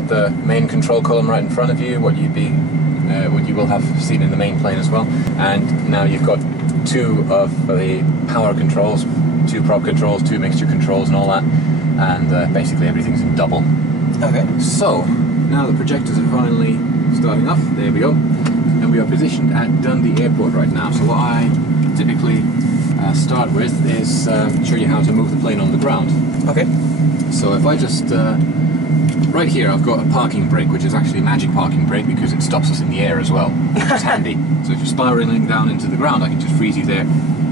The main control column right in front of you, what you will have seen in the main plane as well. And now you've got two of the power controls, two prop controls, two mixture controls and all that. And basically everything's in double. Okay. So, now the projectors are finally starting up. There we go. And we are positioned at Dundee Airport right now. So what I typically start with is show you how to move the plane on the ground. Okay. So if I just... right here I've got a parking brake, which is actually a magic parking brake because it stops us in the air as well, which is handy. So if you're spiraling down into the ground, I can just freeze you there,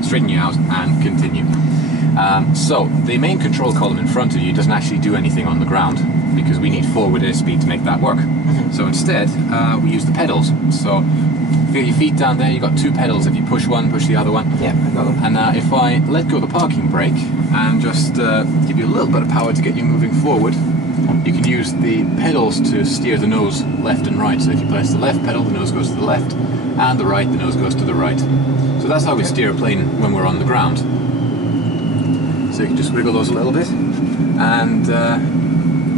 straighten you out and continue. So the main control column in front of you doesn't actually do anything on the ground because we need forward airspeed to make that work. So instead we use the pedals. So feel your feet down there, you've got two pedals. If you push one, push the other one. Yeah, I got them. And if I let go of the parking brake and just give you a little bit of power to get you moving forward, you can use the pedals to steer the nose left and right. So if you press the left pedal, the nose goes to the left, and the right, the nose goes to the right. So that's how we steer a plane when we're on the ground. So you can just wiggle those a little bit. And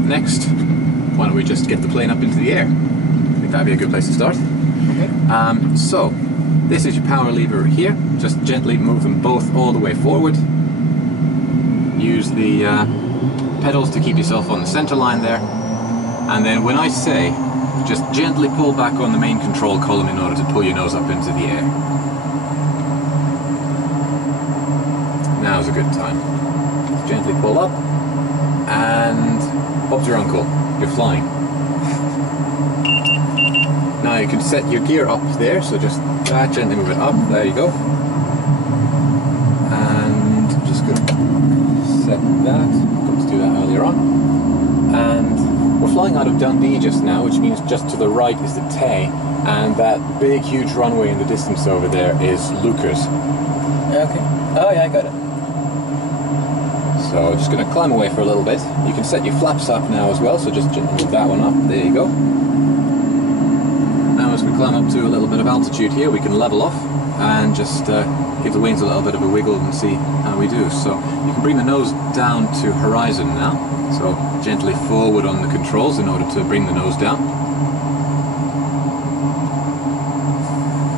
next, why don't we just get the plane up into the air? I think that'd be a good place to start. Okay. So this is your power lever here. Just gently move them both all the way forward. Use the pedals to keep yourself on the center line there, and then when I say, just gently pull back on the main control column in order to pull your nose up into the air. Now's a good time. Gently pull up and up to your uncle. You're flying. Now you can set your gear up there, so just gently move it up. There you go. And I'm just going to set that. Do that earlier on, and we're flying out of Dundee just now, which means just to the right is the Tay, and that big huge runway in the distance over there is Lucas. Okay. Oh yeah, I got it. So just going to climb away for a little bit. You can set your flaps up now as well, so just move that one up. There you go. Now as we climb up to a little bit of altitude here, we can level off and just give the wings a little bit of a wiggle and see how we do. So you can bring the nose down to horizon now, so gently forward on the controls in order to bring the nose down.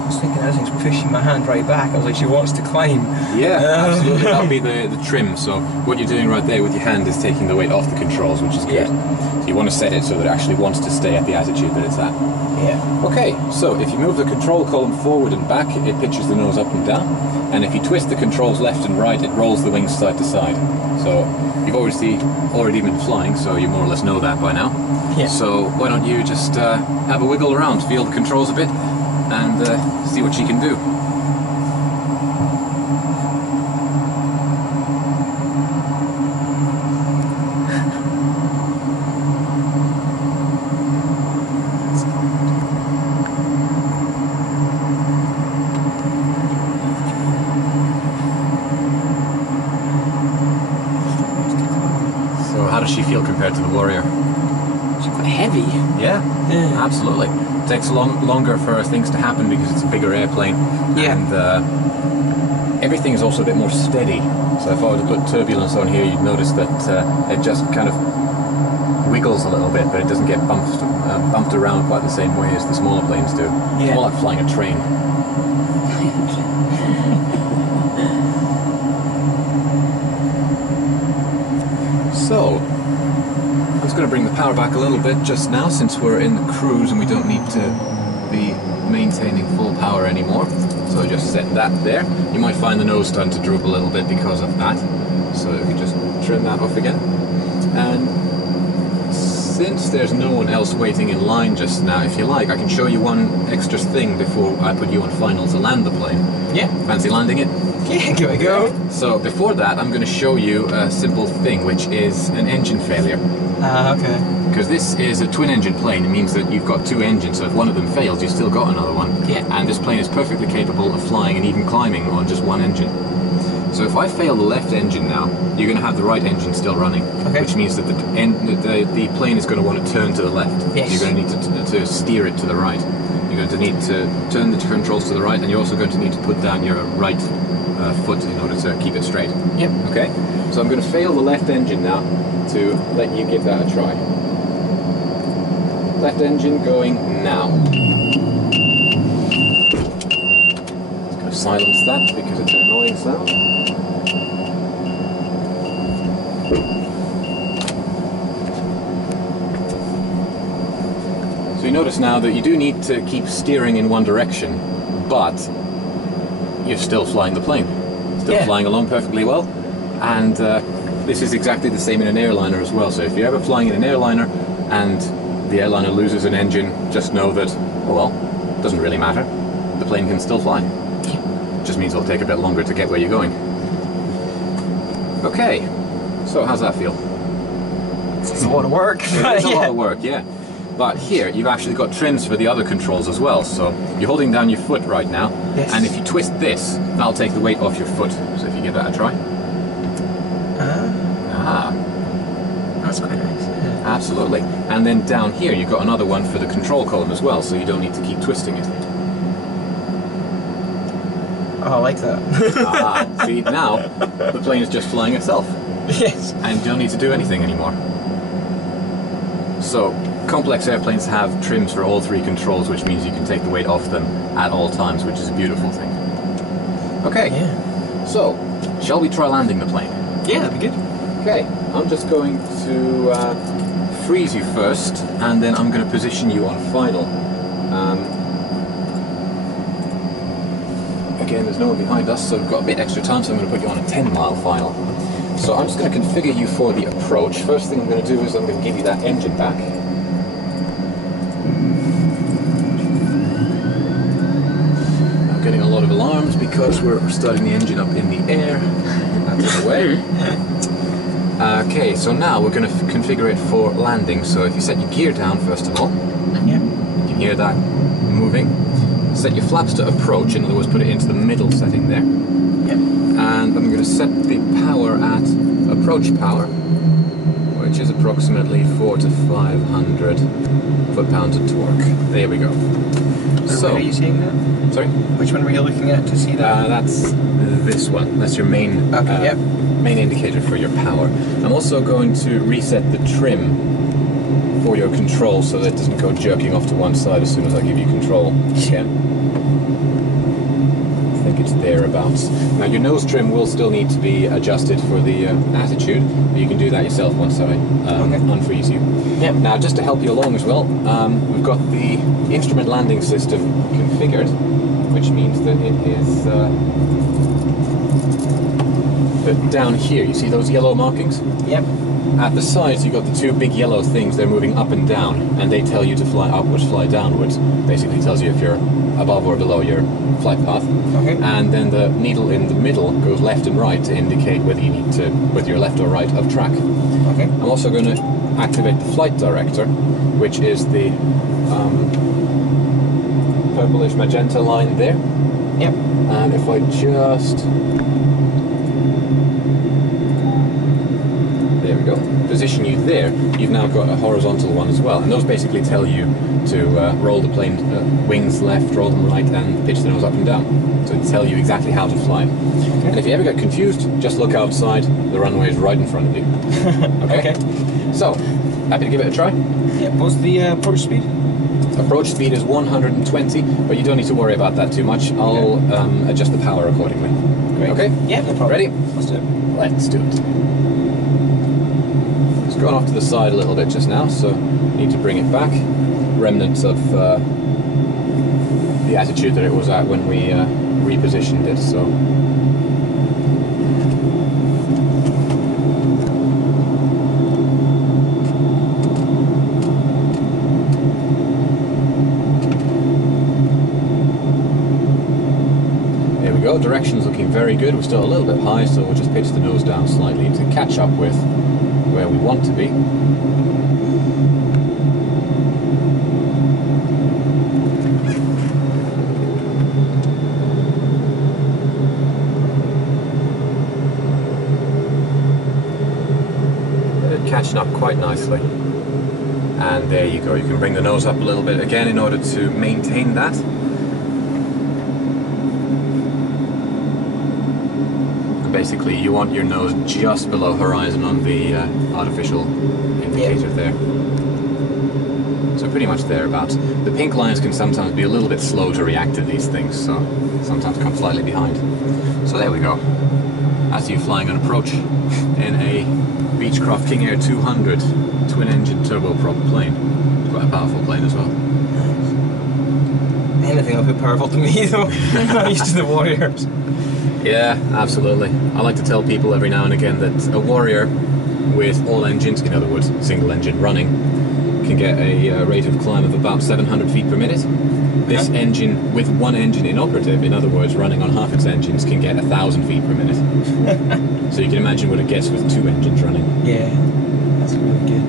I was thinking as he's pushing my hand right back, I was like, she wants to climb. Yeah, absolutely. That'll be the trim. So what you're doing right there with your hand is taking the weight off the controls, which is good. Yeah. So you want to set it so that it actually wants to stay at the attitude that it's at. Yeah. Okay, so if you move the control column forward and back, it pitches the nose up and down. And if you twist the controls left and right, it rolls the wings side to side. So you've already been flying, so you more or less know that by now. Yeah. So why don't you just have a wiggle around, feel the controls a bit, and see what you can do. How does she feel compared to the Warrior? She's quite heavy. Yeah, absolutely. It takes longer for things to happen because it's a bigger airplane. Yeah. And everything is also a bit more steady. So if I were to put turbulence on here, you'd notice that it just kind of wiggles a little bit, but it doesn't get bumped around quite the same way as the smaller planes do. Yeah. It's more like flying a train. So, I'm just going to bring the power back a little bit just now since we're in the cruise and we don't need to be maintaining full power anymore. So just set that there. You might find the nose starting to droop a little bit because of that. So if you just trim that off again. And since there's no one else waiting in line just now, if you like, I can show you one extra thing before I put you on final to land the plane. Yeah. Fancy landing it? Yeah, give it a go. So before that, I'm going to show you a simple thing, which is an engine failure. Okay. Because this is a twin-engine plane. It means that you've got two engines, so if one of them fails, you've still got another one. Yeah. And this plane is perfectly capable of flying and even climbing on just one engine. So if I fail the left engine now, you're going to have the right engine still running, which means that the plane is going to want to turn to the left. Yes. You're going to need to steer it to the right. You're going to need to turn the controls to the right, and you're also going to need to put down your right foot in order to keep it straight. Yep. Okay. So I'm going to fail the left engine now to let you give that a try. Left engine going now. Just going to silence that because it's an annoying sound. So you notice now that you do need to keep steering in one direction, but you're still flying the plane. Still flying along perfectly well. And this is exactly the same in an airliner as well. So if you're ever flying in an airliner and the airliner loses an engine, just know that, oh well, it doesn't really matter. The plane can still fly. Just means it'll take a bit longer to get where you're going. Okay, so how's that feel? It's a lot of work. It's a lot of work, yeah. But here, you've actually got trims for the other controls as well. So you're holding down your foot right now, and if you twist this, that'll take the weight off your foot. So if you give that a try. That's quite nice. Yeah. Absolutely. And then down here, you've got another one for the control column as well, so you don't need to keep twisting it. Oh, I like that. See, now the plane is just flying itself. Yes. And you don't need to do anything anymore. So, complex airplanes have trims for all three controls, which means you can take the weight off them at all times, which is a beautiful thing. Okay, so, shall we try landing the plane? Yeah, that'd be good. Okay, I'm just going to freeze you first, and then I'm going to position you on final. Again, there's no one behind us, so we've got a bit extra time, so I'm going to put you on a 10-mile final. So I'm just going to configure you for the approach. First thing I'm going to do is I'm going to give you that engine back. I'm getting a lot of alarms because we're starting the engine up in the air. That's the way. Okay, so now we're going to configure it for landing. So if you set your gear down first of all, you can hear that moving. Set your flaps to approach, in other words put it into the middle setting there. And I'm going to set the power at approach power, which is approximately 400 to 500 foot-pounds of torque. There we go. So, are you seeing that? Sorry? Which one were you looking at to see that? That's this one. That's your main main indicator for your power. I'm also going to reset the trim for your control so that it doesn't go jerking off to one side as soon as I give you control again. I think it's thereabouts. Now your nose trim will still need to be adjusted for the attitude, but you can do that yourself once I unfreeze you. Now just to help you along as well, we've got the instrument landing system configured, which means that it is that down here, you see those yellow markings? Yep. At the sides you've got the two big yellow things, they're moving up and down, and they tell you to fly upwards, fly downwards. Basically tells you if you're above or below your flight path. And then the needle in the middle goes left and right to indicate whether you need to, whether you're left or right of track. I'm also going to activate the flight director, which is the purplish magenta line there. And if I just... There we go. Position you there, you've now got a horizontal one as well, and those basically tell you to roll the plane wings left, roll them right, and pitch the nose up and down. So it tell you exactly how to fly. And if you ever get confused, just look outside. The runway is right in front of you. Okay. So, happy to give it a try? What's the approach speed? Approach speed is 120, but you don't need to worry about that too much. I'll adjust the power accordingly. Okay? Yeah, no problem. Ready? Let's do it. Let's do it. It's gone off to the side a little bit just now, so need to bring it back. Remnants of the attitude that it was at when we repositioned it, so... There we go, direction's looking very good. We're still a little bit high, so we'll just pitch the nose down slightly to catch up with where we want to be. Catching up quite nicely. And there you go, you can bring the nose up a little bit again in order to maintain that. Basically, you want your nose just below horizon on the artificial indicator there. So pretty much thereabouts. The pink lines can sometimes be a little bit slow to react to these things, so sometimes come slightly behind. So there we go. That's you flying on approach in a Beechcraft King Air 200 twin-engine turboprop plane. Quite a powerful plane as well. Anything a bit powerful to me though. I'm not used to the Warriors. Yeah, absolutely. I like to tell people every now and again that a Warrior with all engines, in other words, single engine running, can get a rate of climb of about 700 feet per minute. This engine, with one engine inoperative, in other words, running on half its engines, can get 1,000 feet per minute. So you can imagine what it gets with two engines running. Yeah, that's really good.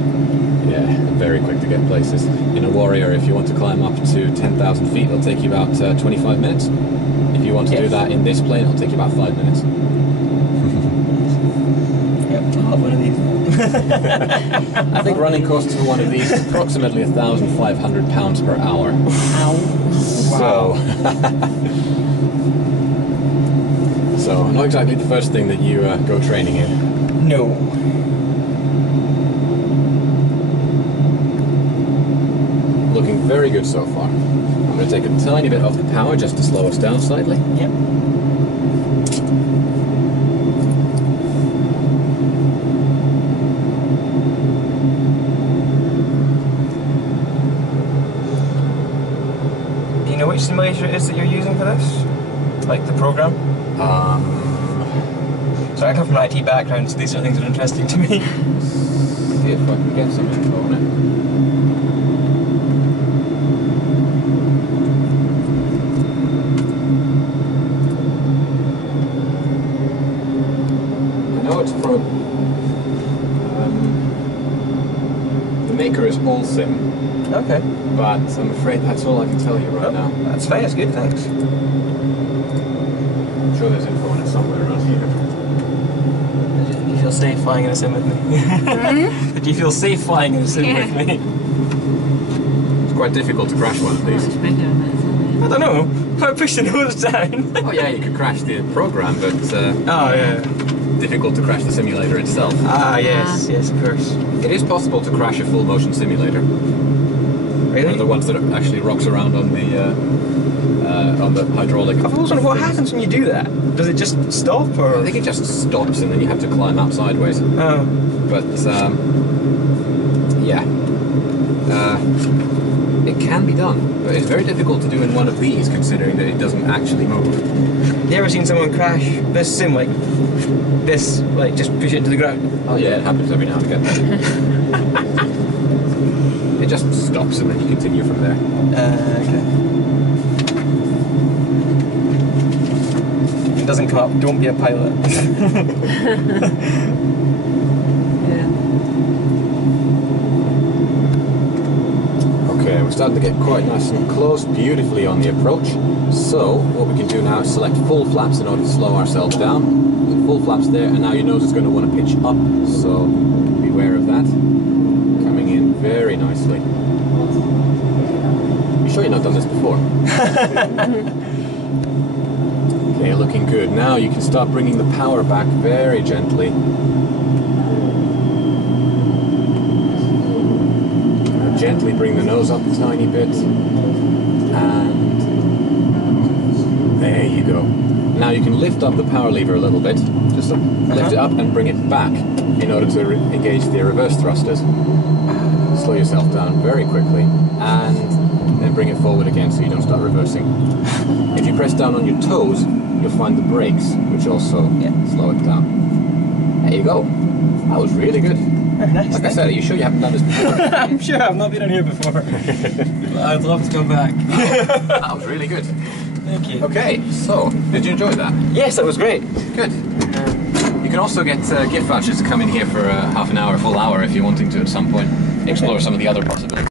Yeah, very quick to get places. In a Warrior, if you want to climb up to 10,000 feet, it'll take you about 25 minutes. If you want to do that in this plane, it'll take you about 5 minutes. Yep, I'll have one of these. I think running costs for one of these is approximately £1,500 per hour. Ow. So, so not exactly the first thing that you go training in. No. Looking very good so far. I'm going to take a tiny bit off the power just to slow us down slightly. Yep. Do you know which simulator it is that you're using for this? Like the program? So I come from an IT background, so these are things that are interesting to me. See if I can get some info on it. It's from the maker is ALSIM, Okay. but I'm afraid that's all I can tell you right now. That's fine, that's good, thanks. I'm sure there's info on it somewhere around here. Do you feel safe flying in a sim with me? Do you feel safe flying in a sim with me? It's quite difficult to crash one of these. I don't know. I push the nose down. Oh yeah, you could crash the program, but oh yeah. difficult to crash the simulator itself. Ah yes, yes of course. It is possible to crash a full motion simulator. Really? One of the ones that actually rocks around on the hydraulic. I've always wondered what happens when you do that. Does it just stop or? I think it just stops and then you have to climb out sideways. Oh. But yeah, it can be done, but it's very difficult to do in one of these, considering that it doesn't actually move. You ever seen someone crash this sim like this, like just push it into the ground? Oh yeah, it happens every now and again. It just stops and then you continue from there. Okay. If it doesn't come up, don't be a pilot. Okay, we're starting to get quite nice and close, beautifully on the approach. So, what we can do now is select full flaps in order to slow ourselves down. There's full flaps there, and now your nose is going to want to pitch up, so beware of that. Coming in very nicely. You sure you've not done this before? Okay, looking good. Now you can start bringing the power back very gently. Gently bring the nose up a tiny bit, and there you go. Now you can lift up the power lever a little bit, just lift it up and bring it back in order to engage the reverse thrusters. Slow yourself down very quickly, and then bring it forward again so you don't start reversing. If you press down on your toes, you'll find the brakes, which also slow it down. There you go. That was really good. Nice, like I said, are you sure you haven't done this before? I'm sure I've not been on here before. I'd love to go back. That was really good. Thank you. Okay, so, did you enjoy that? Yes, that was great. Good. You can also get gift vouchers to come in here for half an hour, a full hour if you're wanting to at some point explore some of the other possibilities.